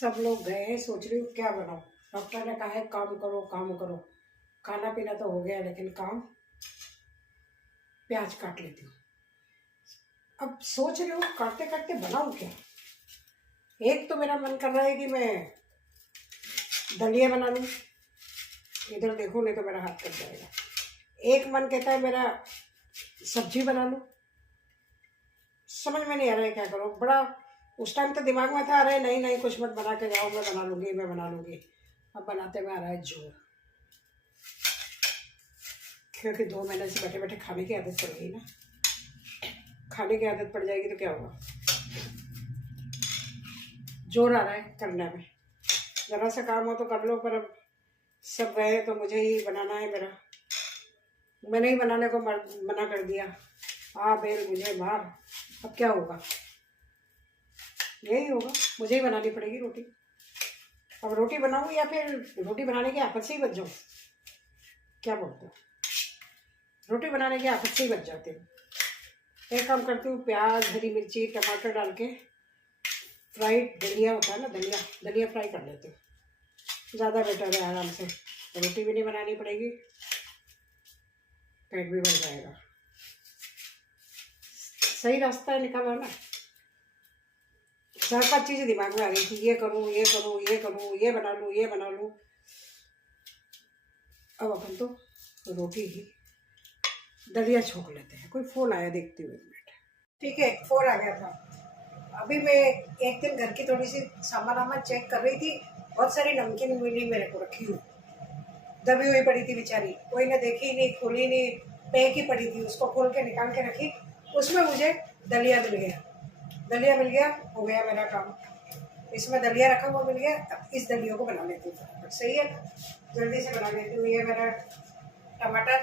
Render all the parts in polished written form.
सब लोग गए हैं, सोच रही हूँ क्या बनाऊँ। डॉक्टर ने कहा है काम करो काम करो। खाना पीना तो हो गया लेकिन काम। प्याज काट लेती हूँ। अब सोच रही हूँ काटते काटते बनाऊँ क्या। एक तो मेरा मन कर रहा है कि मैं दलिया बना लूँ। इधर देखो नहीं तो मेरा हाथ कट जाएगा। एक मन कहता है मेरा सब्जी बना लूँ। समझ में नहीं आ रहा है क्या करूँ। बड़ा उस टाइम तो दिमाग में था, अरे नहीं नहीं कुछ मत बना के जाओ, मैं बना लूँगी मैं बना लूँगी। अब बनाते में आ रहा है जोर, क्योंकि 2 महीने से बैठे बैठे खाने की आदत पड़ गई ना। खाने की आदत पड़ जाएगी तो क्या होगा। जोर आ रहा है करने में। ज़रा सा काम हो तो कर लो, पर अब सब गए तो मुझे ही बनाना है। मैंने ही बनाने को मना कर दिया। बेल मुझे मार। अब क्या होगा, यही होगा, मुझे ही बनानी पड़ेगी रोटी। अब रोटी बनाऊँ या फिर रोटी बनाने की आफत से ही बच जाऊँ। क्या बोलते हो, रोटी बनाने की आफत से ही बच जाते हो। एक काम करती हूँ, प्याज हरी मिर्ची टमाटर डाल के फ्राइड दलिया होता है ना, दलिया फ्राई कर लेते हो, ज़्यादा बेटर है। आराम से रोटी भी नहीं बनानी पड़ेगी, पेट भी भर जाएगा। सही रास्ता निकाला ना। 4-5 चीज़ें दिमाग में आ गई कि ये करूँ ये करूँ ये करूँ, ये बना लूँ ये बना लूँ। अब अपन तो रोटी ही दलिया छोक लेते हैं। कोई फ़ोन आया, देखती हूँ 1 मिनट। ठीक है, फ़ोन आ गया था। अभी मैं एक दिन घर की थोड़ी सी सामान वामान चेक कर रही थी। बहुत सारी नमकीन मिली मेरे को रखी हुई, दबी हुई पड़ी थी बेचारी, कोई ने देखी नहीं खोली नहीं, पैक ही पड़ी थी। उसको खोल के निकाल के रखी, उसमें मुझे दलिया मिल गया। हो गया मेरा काम। इसमें दलिया रखा हुआ मिल गया। अब इस दलिया को बना लेती हूँ। सही है, जल्दी से बना लेती हूँ। ये मेरा टमाटर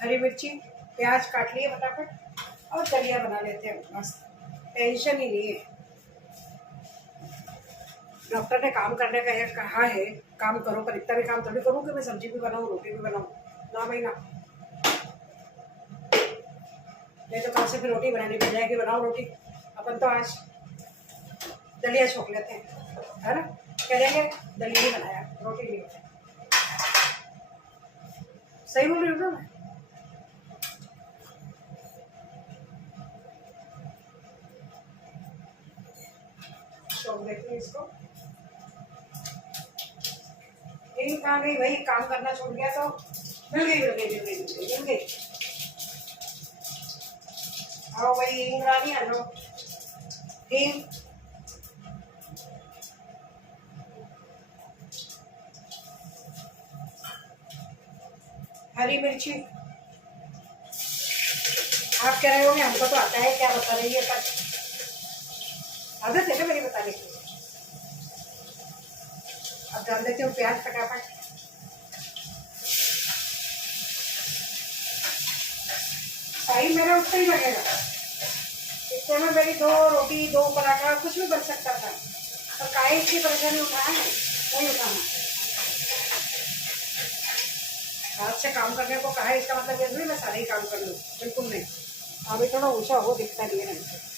हरी मिर्ची प्याज काट लिए फटाफट और दलिया बना लेते हैं मस्त। टेंशन ही नहीं है। डॉक्टर ने काम करने का कहा है, काम करो, पर इतना भी काम थोड़ी करूँ कि मैं सब्जी भी बनाऊँ रोटी भी बनाऊँ। ना भाई ना, नहीं तो कल से फिर रोटी बनानी पड़ जाएगी। बनाओ रोटी। अपन तो आज दलिया छोक लेते हैं, है ना। कह देंगे दलिया ही बनाया, रोटी नहीं बनाई। सही बोल रही हूँ ना मैं। छोक देती हूँ इसको। यही कहाँ गई भाई, काम करना छूट गया तो मिल गई। आओ भाई हींग रानी, आ जाओ। हींग हरी मिर्ची। आप कह रहे होंगे हमको तो आता है, क्या बता रही है, पर आदत है ना मेरी बताने की। अब डाल देती हूँ प्याज फटाफट। टाइम मेरा उतना ही लगेगा। इतने में मेरी 2 रोटी 2 पराठा कुछ भी बन सकता था, पर काहे इसकी परेशानी उठाया है, नहीं उठाना। हाथ से काम करने को कहा है, इसका मतलब ये नहीं मैं सारे ही काम कर लूँ, बिल्कुल नहीं। अभी थोड़ा ऊंचा हो, दिखता नहीं है हमसे।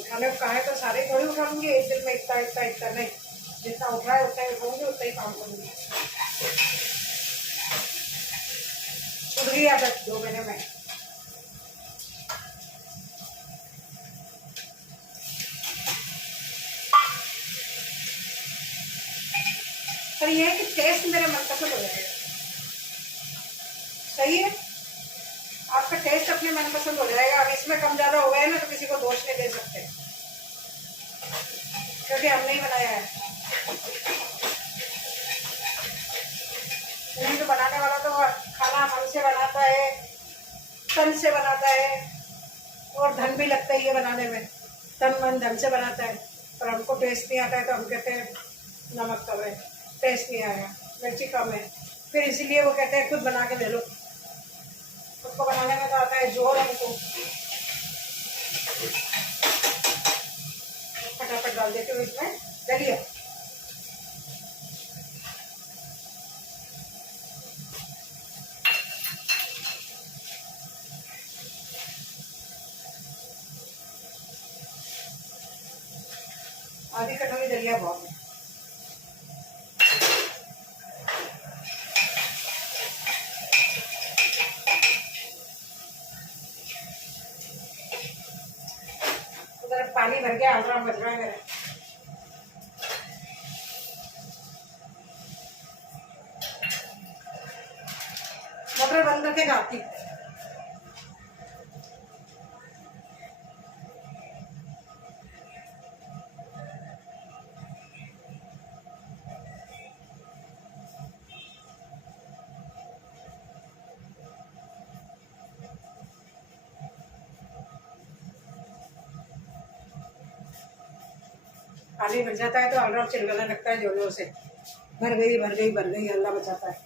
उठाने को कहा है तो सारे थोड़ी उठा लूंगी एक दिन में, इतना इतना इतना नहीं। जितना उठा है उतना ही उठाऊंगी, उतना ही काम करूंगी। छूट गई आदत 2 महीने में। पर यह है कि टेस्ट मेरे मनपसंद हो जाएगा। सही है, आपका टेस्ट अपने मनपसंद हो जाएगा। अब इसमें कम ज्यादा हो गया ना तो किसी को दोष नहीं दे सकते, क्योंकि हमने ही बनाया है। नहीं तो बनाने वाला तो खाना मन से बनाता है, तन से बनाता है, और धन भी लगता है ये बनाने में। तन मन धन से बनाता है, पर हमको टेस्ट नहीं आता है तो हम कहते हैं नमक कम है, टेस्ट नहीं आया, मिर्ची कम है। फिर इसीलिए वो कहते हैं खुद बना के दे लो। खुद को बनाने में तो आता है जोर हमको। फटाफट डाल देती हूँ इसमें दलिया। आधी कटोरी दलिया बहुत है। उधर पानी भर के अलार्म बज रहा है मेरा। मोटर बंद करके खाती। पानी भर जाता है तो अलार्म चिल्लाने लगता है जोर जोर से, भर गई भर गई भर गई, अल्लाह बचाता है।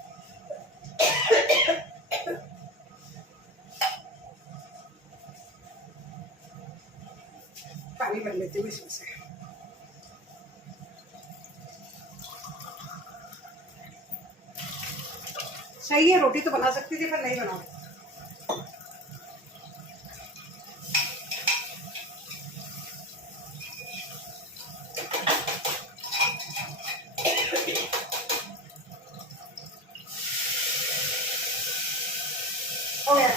पानी भर लेती हूँ इसमें से। सही है, रोटी तो बना सकती थी पर नहीं बनाऊँ। हो गया।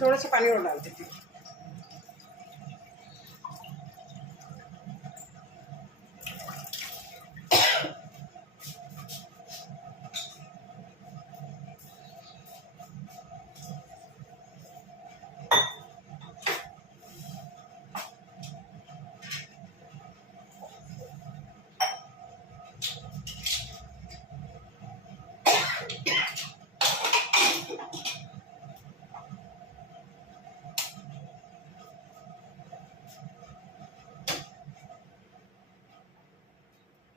थोड़ा सा पानी और डाल देती हूँ।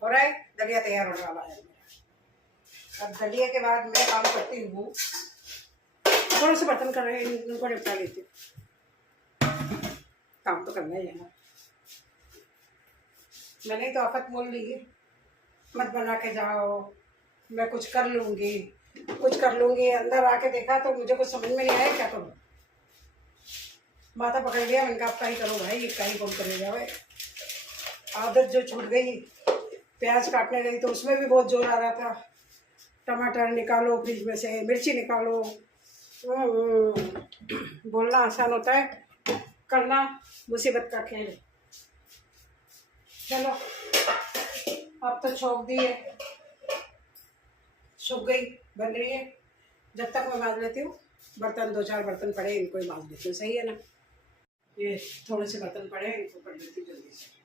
हो रहा है, दलिया तैयार होने वाला है। अब दलिया के बाद मैं काम करती हूँ, थोड़े से बर्तन कर रहे हैं, इनको निपटा लेती हूँ। काम तो करना ही है ना। मैंने तो आफत बोल ली, मत बना के जाओ, मैं कुछ कर लूँगी। अंदर आके देखा तो मुझे कुछ समझ में नहीं आया क्या करूँ। माथा पकड़ लिया, मैंने कहा आपका ही करो भाई, इसका ही कौन करेगा भाई। आदत जो छूट गई, प्याज काटने गई तो उसमें भी बहुत जोर आ रहा था। टमाटर निकालो फ्रिज में से, मिर्ची निकालो। बोलना आसान होता है, करना मुसीबत का खेल। चलो अब तो छोंक दिए, सूख गई, बन रही है। जब तक मैं मांज लेती हूँ बर्तन, 2-4 बर्तन पड़े, इनको ही मांज लेती हूँ। सही है ना। ये थोड़े से बर्तन पड़े, इनको कर देती हूँ जल्दी से।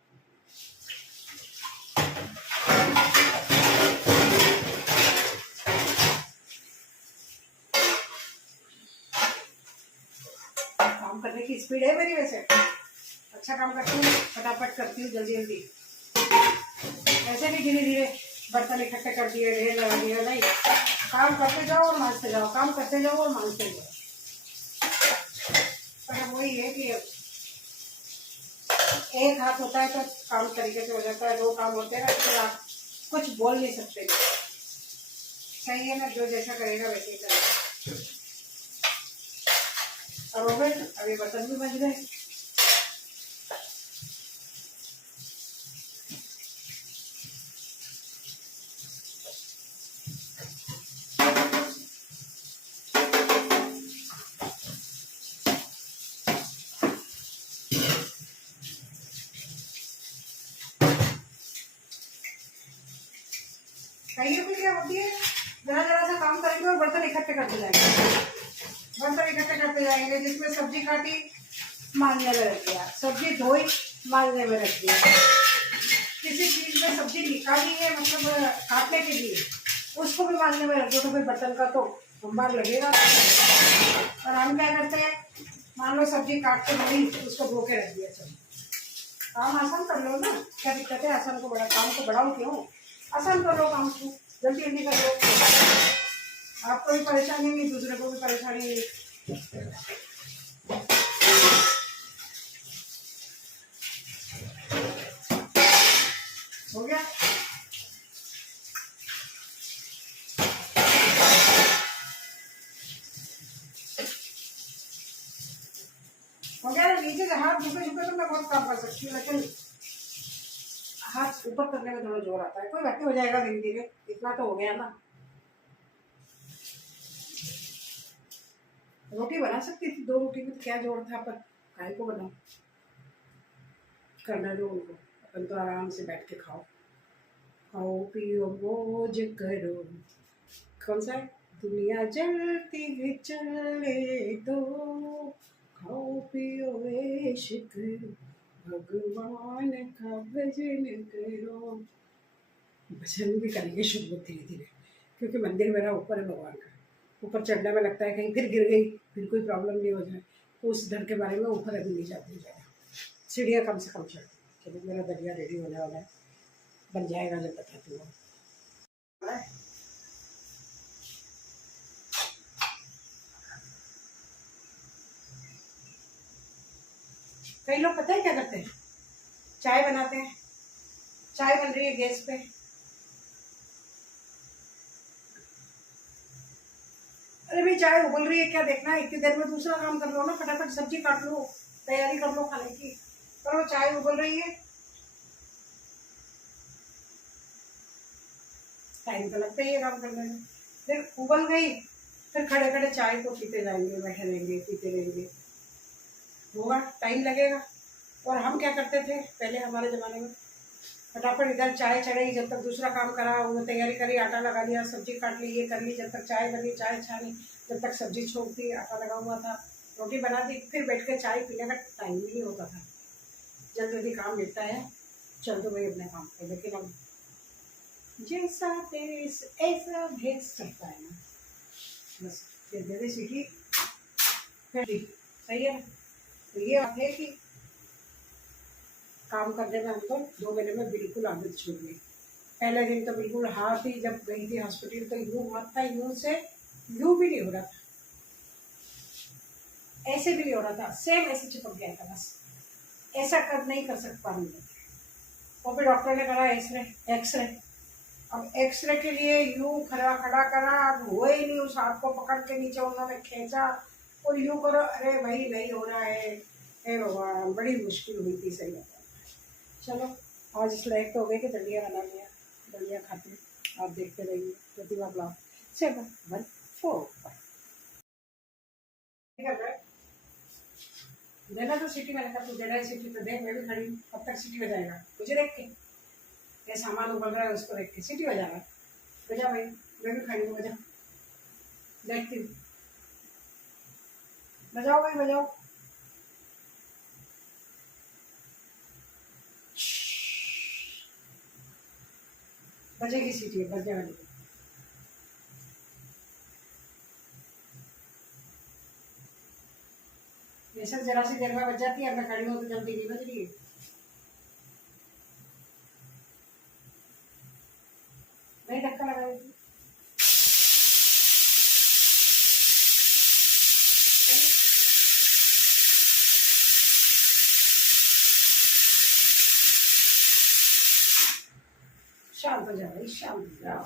काम करने की स्पीड है मेरी, वैसे अच्छा काम करती हूँ, फटाफट करती हूँ, जल्दी जल्दी। ऐसे भी धीरे धीरे बर्तन इकट्ठे कर दिए, ढेर लगा दिया, नहीं। काम करते जाओ और मांजते जाओ, काम करते जाओ और मांजते जाओ। पर वही है कि एक हाथ होता है तो काम तरीके से हो जाता है, 2 काम होते हैं ना तो आप कुछ बोल नहीं सकते। सही है ना, जो जैसा करेगा वैसे ही करेगा। अब हो गए, अभी बर्तन भी बज गए। कहीं भी क्या होती है, जरा जरा सा काम करेंगे और बर्तन इकट्ठे करते जाएंगे। जिसमें सब्जी काटी, मांजने में रख दिया, सब्जी धोई, मांजने में रख दिया। किसी चीज में सब्जी निकाली है, मतलब काटने के लिए, उसको भी मांजने में रख दो तो फिर बर्तन का तो अंबार लगेगा। और हम क्या करते हैं, मान लो सब्जी काट के बड़ी, उसको धो के रख दिया। चलो काम आसान कर लो ना, क्या दिक्कत है। आसान को बड़ा, काम को बढ़ाओ क्यों, आसान कर लो काम को, जल्दी जल्दी कर लो। आपको भी परेशानी नहीं, दूसरे को भी परेशानी नहीं। हो गया। झुके झुके तो मैं बहुत काम कर सकती हूँ, लेकिन हाथ ऊपर करने में थोड़ा जोर आता है। कोई बात नहीं, हो जाएगा धीरे धीरे, इतना तो हो गया ना। रोटी बना सकती थी, 2 रोटी में क्या जोर था, पर काहे को बनाओ, करना दो उनको, अपन तो आराम से बैठ के खाओ, खाओ पियो मौज करो। कौन सा है? दुनिया जलती है चले दो, खाओ पियो ऐश करो, भगवान का भजन करो। भजन भी करेंगे शुरू धीरे धीरे, क्योंकि मंदिर मेरा ऊपर है भगवान का। ऊपर चढ़ने में लगता है कहीं फिर गिर गई, फिर कोई प्रॉब्लम नहीं हो जाए, तो उस डर के बारे में ऊपर अभी नहीं जाती ज़्यादा। सीढ़ियाँ कम से कम चढ़ती। चलो मेरा दलिया रेडी होने वाला है, बन जाएगा जब बताती हूँ। कई लोग पता है क्या करते हैं, चाय बनाते हैं, चाय बन रही है गैस पे, अरे भाई चाय उबल रही है, क्या देखना है, इतनी देर में दूसरा काम कर लो ना, फटाफट सब्जी काट लो, तैयारी कर लो खाने की। पर वो चाय उबल रही है, टाइम तो लगता ही है काम करने में। फिर उबल गई, फिर खड़े खड़े चाय को पीते जाएंगे, बैठे रहेंगे, पीते रहेंगे, होगा, टाइम लगेगा। और हम क्या करते थे पहले हमारे ज़माने में, फटाफट इधर चाय चढ़ाई, जब तक दूसरा काम करा, वो तैयारी करी, आटा लगा लिया, सब्जी काट ली, ये कर ली, जब तक चाय बनी, चाय छानी, जब तक सब्जी छोड़ दी, आटा लगा हुआ था, रोटी बना दी, फिर बैठ के चाय पीने का टाइम भी नहीं होता था। जल्दी जल्दी काम मिलता है, चल दो भाई अपने काम पे, लेकिन अब जैसा देश ऐसा भेस चलता है ना, बस फिर दे सीटी, फिर सही है। तो ये बात है कि काम करने में हमको 2 महीने में बिल्कुल आदत छूट गई। पहले दिन तो बिल्कुल हाथ ही, जब गई थी हॉस्पिटल तो यूँ हाथ था, यूँ से यूँ भी नहीं हो रहा था, ऐसे भी नहीं हो रहा था, सेम ऐसे चिपक गया था, बस ऐसा कर नहीं कर सकता हम लोग। और फिर डॉक्टर ने करा एक्सरे। अब एक्सरे के लिए यूँ खड़ा खड़ा करा, अब हुआ ही नहीं, उस हाथ को पकड़ के नीचे उन्होंने खींचा और यूँ करो, अरे भाई नहीं हो रहा है, हे भगवान, बड़ी मुश्किल हुई थी सही बता। चलो आज इस लायक तो हो गए कि दलिया बना लिया, दलिया खाते आप देखते रहिए प्रतिभा ब्लॉग। 7 1 4 देना तो सीटी, मैंने कहा तू दे रहा है सीटी तो देख, मैं भी खड़ी हूँ, कब तक सीटी बजाएगा मुझे देख के, ये सामान उबल रहा है उसको देख के सीटी बजा रहा है, बजा भाई, मैं भी खड़ी हूँ, बजा, देखती हूँ, बजाओ भाई बजाओ। बजेगी सीटी, बज जाएगा। बेशक जरा सी देर में बज जाती है, अब मैं खड़ी हूँ तो जल्दी नहीं बज रही है। नहीं धक्का लगा देती, शांत हो जाओ, शांत हो जाओ।